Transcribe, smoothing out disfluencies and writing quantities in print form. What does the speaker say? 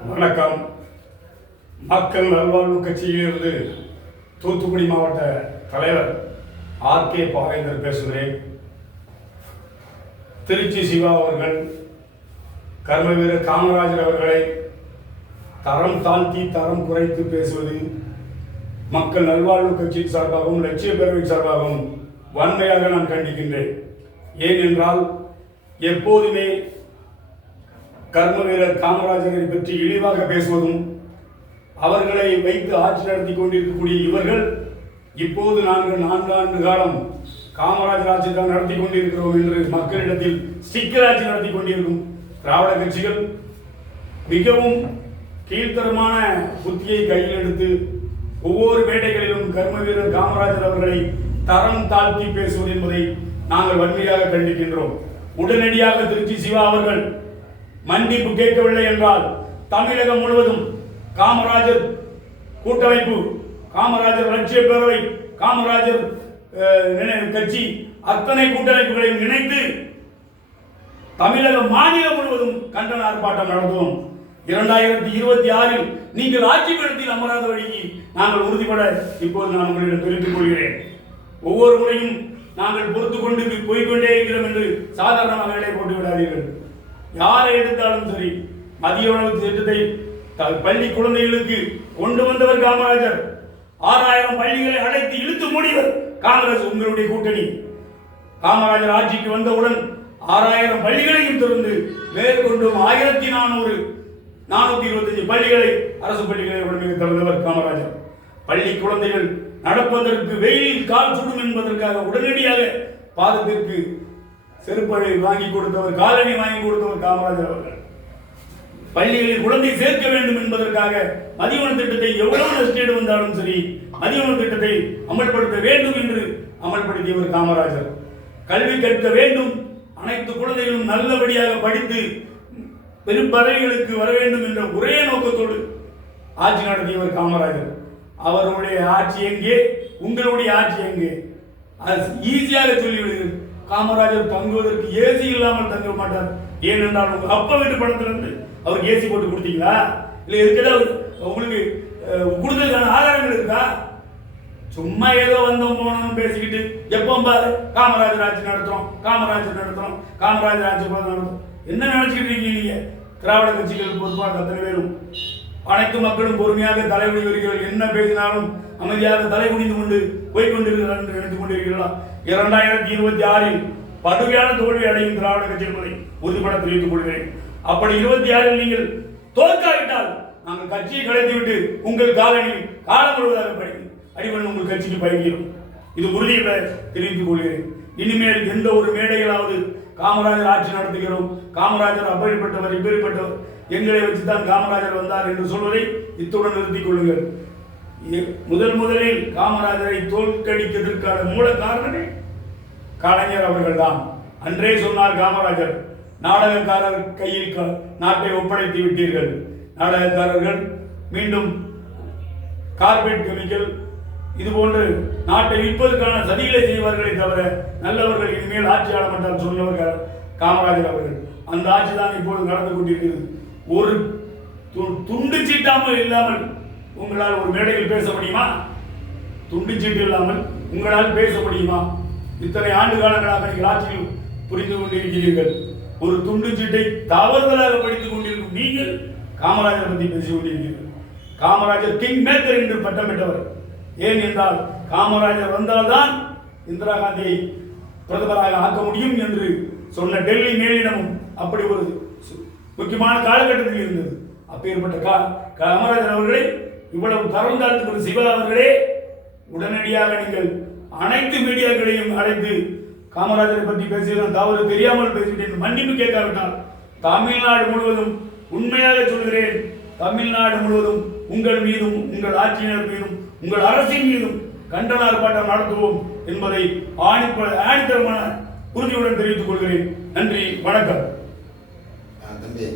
வணக்கம். மக்கள் நல்வாழ்வு கட்சியிலிருந்து தூத்துக்குடி மாவட்ட தலைவர் ஆர்.கே. பாவேந்தர் பேசுகிறேன். திருச்சி சிவா அவர்கள் கர்ம வீரர் காமராஜர் அவர்களை தரம் தாழ்த்தி தரம் குறைத்து பேசுவது மக்கள் நல்வாழ்வு கட்சியின் சார்பாகவும் லட்சிய பேரவை சார்பாகவும் வன்மையாக நான் கண்டிக்கின்றேன். ஏனென்றால் எப்போதுமே கர்ம வீரர் காமராஜரை பற்றி இழிவாக பேசுவதும் அவர்களை வைத்து ஆட்சி நடத்தி கொண்டிருக்கக்கூடிய இவர்கள் இப்போது நாங்கள் 4 ஆண்டு காலம் காமராஜர் ஆட்சி தான் நடத்தி கொண்டிருக்கிறோம் என்று மக்களிடத்தில் ஸ்டிக்கர் ஆட்சி நடத்தி கொண்டிருக்கும் திராவிட கட்சிகள் மிகவும் கீழ்த்தரமான புத்தியை கையில் எடுத்து ஒவ்வொரு மேடைகளிலும் கர்ம வீரர் காமராஜர் அவர்களை தரம் தாழ்த்தி பேசுவது என்பதை நாங்கள் வன்மையாக கண்டிக்கின்றோம். உடனடியாக திருச்சி சிவா அவர்கள் மன்னிப்பு கேட்கவில்லை என்றால் தமிழகம் முழுவதும் காமராஜர் கூட்டமைப்பு, காமராஜர் லட்சிய பேரவை, காமராஜர் கட்சி அத்தனை கூட்டமைப்புகளையும் இணைத்து தமிழக மாநிலம் முழுவதும் கண்டன ஆர்ப்பாட்டம் நடத்துவோம். 2026 நீங்கள் ஆட்சி பீடத்தில் அமராத வழிக்கு நாங்கள் உறுதிப்பட இப்போது நான் உங்களிடம் தெரிவித்துக் கொள்கிறேன். ஒவ்வொரு முறையும் நாங்கள் பொறுத்துக் கொண்டு போய்கொண்டே இருக்கிறோம் என்று சாதாரணமாக வேலை போட்டு விடாதீர்கள். யாரை எடுத்தாலும் சரி, மதிய உணவு திட்டத்தை பள்ளி குழந்தைகளுக்கு கொண்டு வந்தவர் காமராஜர். 6000 பள்ளிகளை அடைத்து இழுத்து மூடியவர் காங்கிரஸ், உங்களுடைய கூட்டணி. காமராஜர் ஆட்சிக்கு வந்தவுடன் 6000 பள்ளிகளையும் திறந்து மேற்கொண்டும் 1425 பள்ளிகளை அரசு பள்ளிகளை உடனே திறந்தவர் காமராஜர். பள்ளி குழந்தைகள் நடப்பதற்கு வெயிலில் கால் சுடும் என்பதற்காக உடனடியாக பாதத்திற்கு செருப்பை வாங்கி கொடுத்தவர், காலணி வாங்கி கொடுத்தவர் காமராஜர் அவர்கள். பள்ளிகளில் குழந்தை சேர்க்க வேண்டும் என்பதற்காக மதிய உணவு திட்டத்தை எவ்வளவு நஷ்டீடு வந்தாலும் சரி மதிய உணவு திட்டத்தை அமல்படுத்த வேண்டும் என்று அமல்படுத்தியவர் காமராஜர். கல்வி கற்க வேண்டும், அனைத்து குழந்தைகளும் நல்லபடியாக படித்து பெரும் பதவிகளுக்கு வர வேண்டும் என்ற ஒரே நோக்கத்தோடு ஆட்சி நடத்தியவர் காமராஜர். அவருடைய ஆட்சி எங்கே, உங்களுடைய ஆட்சி எங்கே? அது ஈஸியாக சொல்லிவிடுகிறது. காமராஜர் தங்குவதற்கு ஏசி இல்லாமல் தங்க மாட்டார். ஏனென்றால் உங்க அப்பா வீட்டு பணத்திலிருந்து அவருக்கு ஏசி போட்டு கொடுத்தீங்களா? இல்லை இருக்கிறதா உங்களுக்கு கொடுத்ததுக்கான ஆதாரங்கள் இருக்கா? சும்மா ஏதோ வந்தோம் போனோம் பேசிக்கிட்டு எப்போ பாரு காமராஜர் ஆட்சி நடத்துறோம், காமராஜர் நடத்துறோம், காமராஜர் ஆட்சி நடத்துறோம். என்ன நினைச்சுக்கிட்டு இருக்கீங்க நீங்க? திராவிட கட்சிகள் பொறுப்பாக அத்தனை பேரும் அனைத்து மக்களும் பொறுமையாக தலைவர்கள் என்ன பேசினாலும் அமைதியாக தலை குனிந்து கொண்டு போய்கொண்டிருக்கிறார் என்று நினைத்துக் கொண்டிருக்கிறீர்களா? 2026 படுகையான தோல்வி அடையும் திராவிட கட்சி என்பதை உறுதிபட தெரிவித்துக் கொள்கிறேன். அப்படி 26 நீங்கள் தோற்காவிட்டால் நாங்கள் கட்சியை கலைத்துவிட்டு உங்கள் காலனில் காலம் முழுவதாக படிக்கும் அடிபணி உங்கள் கட்சிக்கு பயணிக்கிறோம். இது உறுதியை தெரிவித்துக் கொள்கிறேன். இனிமேல் எந்த ஒரு மேடைகளாவது காமராஜர் ஆட்சி நடத்துகிறோம், காமராஜர் அப்படிப்பட்டவர் இப்படிப்பட்டவர், எங்களை வச்சுதான் காமராஜர் வந்தார் என்று சொல்வதை இத்துடன் நிறுத்திக் கொள்ளுங்கள். முதலில் காமராஜரை தோற்கடித்ததற்கான மூல காரணமே கலைஞர் அவர்கள் தான். அன்றே சொன்னார் காமராஜர், நாடகக்காரர் கையில் நாட்டை ஒப்படைத்து விட்டீர்கள். நாடகக்காரர்கள் மீண்டும் கார்பரேட் கெமிக்கல் இது போன்று நாட்டை விற்பதற்கான சதிகளை செய்வார்களே தவிர நல்லவர்கள் இனிமேல் ஆட்சி ஆள மாட்டார் சொன்னவர் காமராஜர் அவர்கள். அந்த ஆட்சி தான் இப்போது நடந்து கொண்டிருக்கிறது. ஒரு துண்டு சீட்டாமல் இல்லாமல் உங்களால் ஒரு மேடையில் பேச முடியுமா? துண்டு சீட்டு இல்லாமல் உங்களால் பேச முடியுமா? இத்தனை ஆண்டு காலங்களாக நீங்கள் ஆட்சியில் புரிந்து கொண்டிருக்கிறீர்கள். ஒரு துண்டு சீட்டை தவறுதலாக படித்துக் கொண்டிருக்கும் நீங்கள் காமராஜர் பற்றி பேசிக் கொண்டிருக்கிறீர்கள். காமராஜர் கிங் மேக்கர் என்று பட்டம் பெற்றவர். ஏன் என்றால் காமராஜர் வந்தால்தான் இந்திரா காந்தியை பிரதமராக ஆக்க முடியும் என்று சொன்ன டெல்லி மேலிடமும் அப்படி ஒரு முக்கியமான காலகட்டத்தில் இருந்தது. அப்பேற்பட்ட காமராஜர் அவர்களை இவ்வளவு தரம் தாழ்த்துக்கிற சிவா அவர்களே உடனடியாக நீங்கள் அனைத்து மீடியாக்களையும் அழைத்து காமராஜரை பற்றி பேசியதான் தவறு தெரியாமல் பேசிவிட்டு மன்னிப்பு கேட்காவிட்டால் தமிழ்நாடு முழுவதும் உண்மையாக சொல்கிறேன், தமிழ்நாடு முழுவதும் உங்கள் மீதும் உங்கள் ஆட்சியினர் மீதும் உங்கள் அரசின் மீதும் கண்டன ஆர்ப்பாட்டம் நடத்துவோம் என்பதை ஆணித்தரமான உறுதியுடன் தெரிவித்துக் கொள்கிறேன். நன்றி, வணக்கம். தம்பி